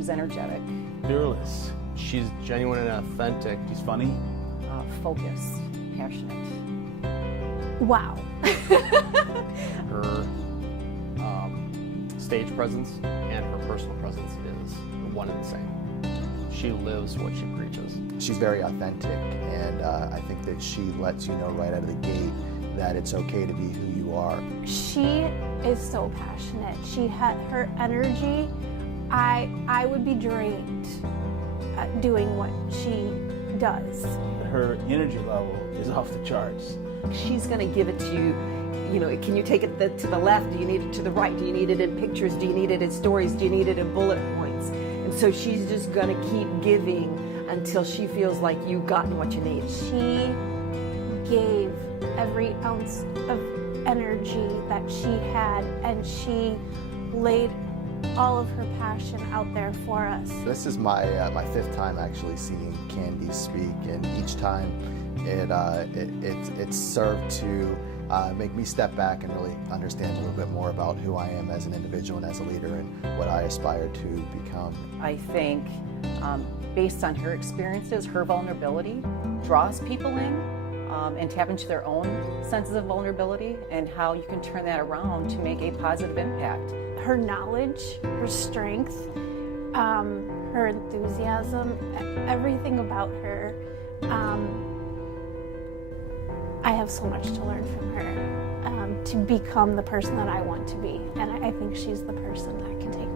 She's energetic. Fearless. She's genuine and authentic. She's funny. Focused, passionate. Wow. Her stage presence and her personal presence is one and the same. She lives what she preaches. She's very authentic, and I think that she lets you know right out of the gate that it's okay to be who you are. She is so passionate. She had her energy. I would be drained doing what she does. Her energy level is off the charts. She's going to give it to you. You know, can you take it to the left? Do you need it to the right? Do you need it in pictures? Do you need it in stories? Do you need it in bullet points? And so she's just going to keep giving until she feels like you've gotten what you need. She gave every ounce of energy that she had, and she laid all of her passion out there for us. This is my fifth time actually seeing Candy speak, and each time it served to make me step back and really understand a little bit more about who I am as an individual and as a leader and what I aspire to become. I think based on her experiences, her vulnerability draws people in and tap into their own senses of vulnerability and how you can turn that around to make a positive impact. Her knowledge, her strength, her enthusiasm, everything about her. I have so much to learn from her to become the person that I want to be, and I think she's the person that can take